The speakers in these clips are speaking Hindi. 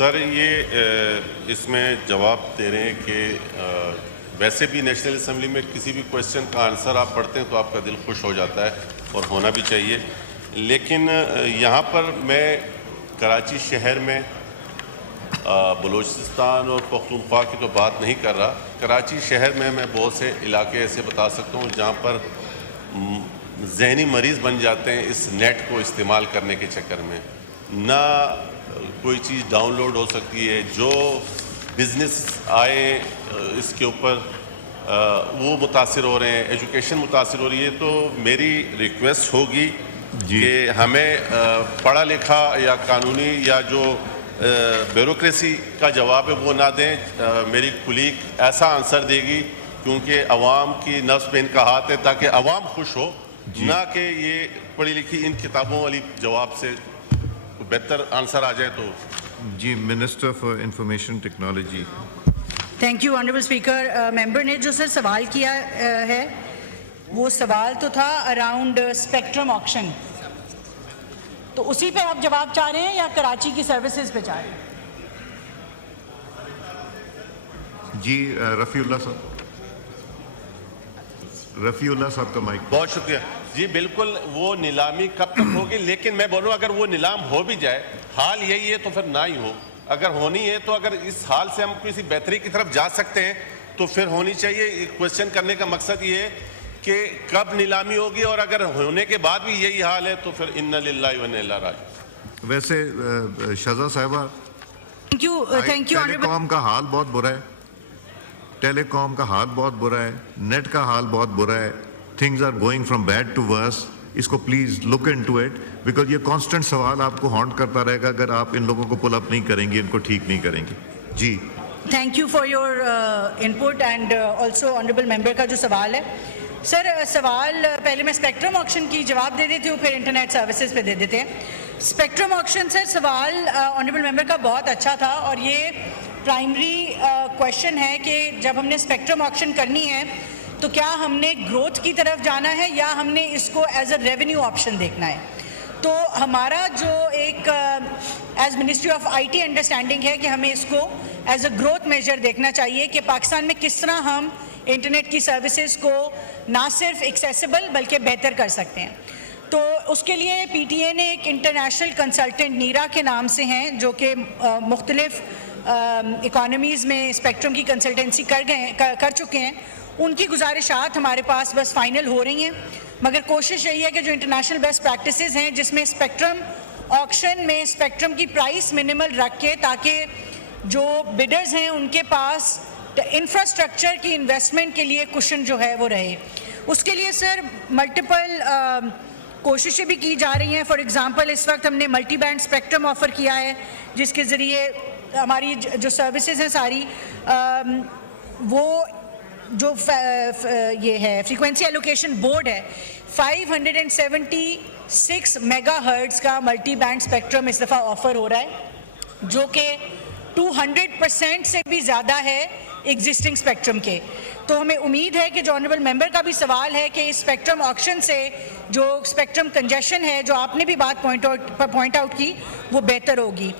सर ये इसमें जवाब दे रहे हैं कि वैसे भी नेशनल असेंबली में किसी भी क्वेश्चन का आंसर आप पढ़ते हैं तो आपका दिल खुश हो जाता है और होना भी चाहिए। लेकिन यहाँ पर मैं कराची शहर में बलूचिस्तान और पख्तूनख्वा की तो बात नहीं कर रहा। कराची शहर में मैं बहुत से इलाके ऐसे बता सकता हूँ जहाँ पर ज़हनी मरीज़ बन जाते हैं इस नेट को इस्तेमाल करने के चक्कर में। ना कोई चीज़ डाउनलोड हो सकती है, जो बिज़नेस आए इसके ऊपर वो मुतासिर हो रहे हैं, एजुकेशन मुतासिर हो रही है। तो मेरी रिक्वेस्ट होगी कि हमें पढ़ा लिखा या कानूनी या जो ब्यूरोक्रेसी का जवाब है वो ना दें। मेरी कुलीग ऐसा आंसर देगी क्योंकि अवाम की नफ्स पे इनका हाथ है, ताकि अवाम खुश हो, ना कि ये पढ़ी लिखी इन किताबों वाली जवाब से बेहतर आंसर आ जाए। तो जी, minister for information technology. Thank you honourable speaker. Member ने जो सर सवाल किया है वो सवाल तो था अराउंड स्पेक्ट्रम ऑक्शन, तो उसी पे आप जवाब चाह रहे हैं या कराची की सर्विसेज पे चाह रहे हैं? जी रफ़ीउल्लाह साहब, रफ़ीउल्लाह साहब का माइक। बहुत शुक्रिया जी। बिल्कुल, वो नीलामी कब तक होगी, लेकिन मैं बोलूँ अगर वो नीलाम हो भी जाए, हाल यही है तो फिर ना ही हो। अगर होनी है तो अगर इस हाल से हम किसी बेहतरी की तरफ जा सकते हैं तो फिर होनी चाहिए। क्वेश्चन करने का मकसद ये है कि कब नीलामी होगी, और अगर होने के बाद भी यही हाल है तो फिर इन्ना लिल्लाहि व इन्ना इलैहि राजिऊन। वैसे शज़ा साहिबा, थैंक यू ऑनरेबल। टेलीकॉम का हाल बहुत बुरा है, टेलीकॉम का हाल बहुत बुरा है, नेट का हाल बहुत बुरा है। Things are going from bad to worse. इसको please look into it, because ये कांस्टेंट सवाल आपको हॉन्ट करता रहेगा अगर आप इन लोगों को पुल अप नहीं करेंगे, इनको ठीक नहीं करेंगे। जी thank you for your input and also honourable member का जो सवाल है सर, सवाल पहले मैं स्पेक्ट्रम ऑक्शन की जवाब दे देती हूँ, फिर इंटरनेट सर्विसेज पे दे देते हैं। स्पेक्ट्रम ऑक्शन सर, सवाल ऑनरेबल मेंबर का बहुत अच्छा था और ये प्राइमरी क्वेश्चन है कि जब हमने स्पेक्ट्रम ऑक्शन करनी है तो क्या हमने ग्रोथ की तरफ जाना है या हमने इसको एज अ रेवेन्यू ऑप्शन देखना है। तो हमारा जो एक as ministry of IT understanding है कि हमें इसको एज अ ग्रोथ मेजर देखना चाहिए कि पाकिस्तान में किस तरह हम इंटरनेट की सर्विसेज को ना सिर्फ एक्सेसिबल बल्कि बेहतर कर सकते हैं। तो उसके लिए पीटीए ने एक इंटरनेशनल कंसल्टेंट नीरा के नाम से हैं जो कि मुख्तलिफ इकोनॉमीज़ में स्पेक्ट्रम की कंसल्टेंसी कर चुके हैं। उनकी गुजारिशात हमारे पास बस फाइनल हो रही हैं, मगर कोशिश यही है कि जो इंटरनेशनल बेस्ट प्रैक्टिसेस हैं जिसमें स्पेक्ट्रम ऑक्शन में स्पेक्ट्रम की प्राइस मिनिमल रख के, ताकि जो बिडर्स हैं उनके पास इंफ्रास्ट्रक्चर की इन्वेस्टमेंट के लिए कुशन जो है वो रहे। उसके लिए सर मल्टीपल कोशिशें भी की जा रही हैं। फॉर एग्जांपल इस वक्त हमने मल्टी बैंड स्पेक्ट्रम ऑफ़र किया है जिसके ज़रिए हमारी जो सर्विसेज हैं सारी वो जो ये है फ्रीक्वेंसी एलोकेशन बोर्ड है 576 मेगाहर्ट्ज़ का मल्टी बैंड स्पेक्ट्रम इस दफ़ा ऑफ़र हो रहा है, जो कि 200% से भी ज़्यादा है एग्जिस्टिंग स्पेक्ट्रम के। तो हमें उम्मीद है कि जो ऑनरेबल मेंबर का भी सवाल है कि इस स्पेक्ट्रम ऑक्शन से जो स्पेक्ट्रम कंजेशन है जो आपने भी बात पॉइंट आउट की वो बेहतर होगी।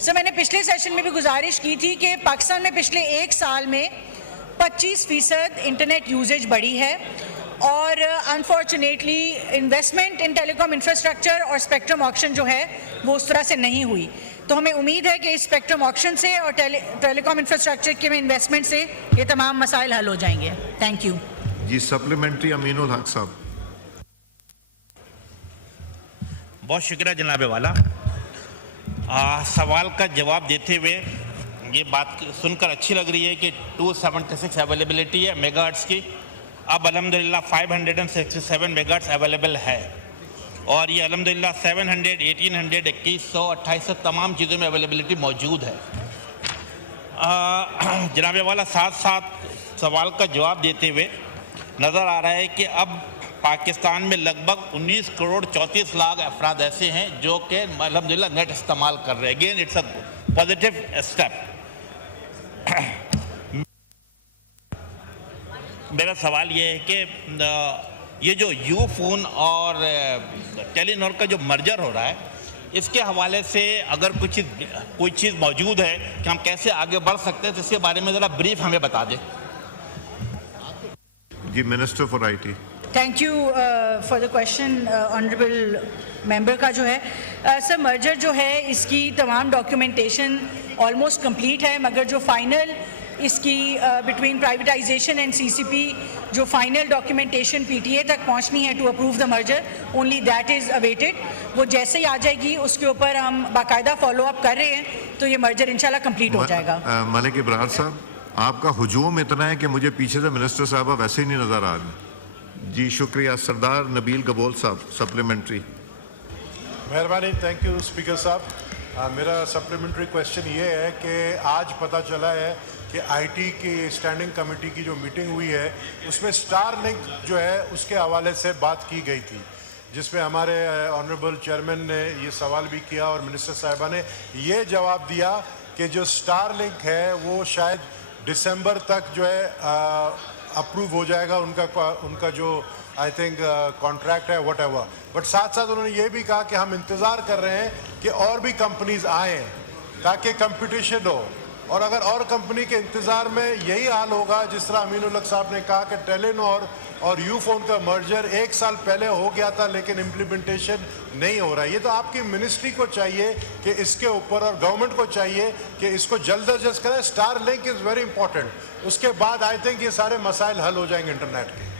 सर, मैंने पिछले सेशन में भी गुजारिश की थी कि पाकिस्तान में पिछले एक साल में 25% इंटरनेट यूजेज बढ़ी है और अनफॉर्चुनेटली इन्वेस्टमेंट इन टेलीकॉम इंफ्रास्ट्रक्चर और स्पेक्ट्रम ऑक्शन जो है वो उस तरह से नहीं हुई। तो हमें उम्मीद है कि इस स्पेक्ट्रम ऑक्शन से और टेलीकॉम इंफ्रास्ट्रक्चर के में इन्वेस्टमेंट से ये तमाम मसाइल हल हो जाएंगे। Thank you ji. Supplementary Aminul Haq साहब। बहुत शुक्रिया जनाब वाला। सवाल का जवाब देते हुए ये बात सुनकर अच्छी लग रही है कि 276 अवेलेबिलिटी है मेगाहर्ट्ज़ की। अब अल्हम्दुलिल्लाह 567 मेगाहर्ट्ज़ अवेलेबल है और ये अल्हम्दुलिल्लाह 700, 1800, 2100, 2800 तमाम चीज़ों में अवेलेबिलिटी मौजूद है। जनाब वाला साथ साथ सवाल का जवाब देते हुए नज़र आ रहा है कि अब पाकिस्तान में लगभग 19 करोड़ 34 लाख अफराद ऐसे हैं जो कि अल्हम्दुलिल्लाह नेट इस्तेमाल कर रहे हैं। Again it's a positive step. मेरा सवाल ये है कि ये जो यूफोन और टेलीनॉर का जो मर्जर हो रहा है इसके हवाले से अगर कोई चीज़ मौजूद है कि हम कैसे आगे बढ़ सकते हैं, तो इसके बारे में ज़रा ब्रीफ हमें बता दें। जी, minister for IT. Thank you for the question honourable member का जो है सर मर्जर जो है इसकी तमाम डॉक्यूमेंटेशन ऑलमोस्ट कंप्लीट है, मगर जो फाइनल इसकी बिटवीन प्राइवेटाइजेशन एंड सीसीपी जो फाइनल डॉक्यूमेंटेशन पीटीए तक पहुंचनी है to approve the merger, only that is awaited. वो जैसे ही आ जाएगी उसके ऊपर हम बाकायदा फॉलो अप कर रहे हैं, तो ये मर्जर इंशाल्लाह कंप्लीट हो जाएगा। मलिक इब्रार साहब, आपका हुजूम इतना है कि मुझे पीछे से मिनिस्टर साहब वैसे ही नहीं नजर आ रहे। जी शुक्रिया। सरदार नबील गबोल साहब, सप्लीमेंट्री। मेहरबानी, थैंक यू स्पीकर साहब। मेरा सप्लीमेंट्री क्वेश्चन ये है कि आज पता चला है कि आईटी की स्टैंडिंग कमेटी की जो मीटिंग हुई है उसमें स्टार लिंक जो है उसके हवाले से बात की गई थी, जिसमें हमारे ऑनरेबल चेयरमैन ने ये सवाल भी किया और मिनिस्टर साहिबा ने ये जवाब दिया कि जो स्टार लिंक है वो शायद दिसंबर तक जो है अप्रूव हो जाएगा, उनका जो आई थिंक कॉन्ट्रैक्ट है वट एवर। बट साथ साथ उन्होंने ये भी कहा कि हम इंतज़ार कर रहे हैं कि और भी कंपनीज आएँ ताकि कंपटीशन हो, और अगर और कंपनी के इंतज़ार में यही हाल होगा जिस तरह अमीन उल हक साहब ने कहा कि टेलीनॉर और यूफोन का मर्जर 1 साल पहले हो गया था लेकिन इम्प्लीमेंटेशन नहीं हो रहा है। ये तो आपकी मिनिस्ट्री को चाहिए कि इसके ऊपर, और गवर्नमेंट को चाहिए कि इसको जल्द अज जल्द करें। Star link is very important, उसके बाद आई थिंक ये सारे मसाइल हल हो जाएंगे इंटरनेट के।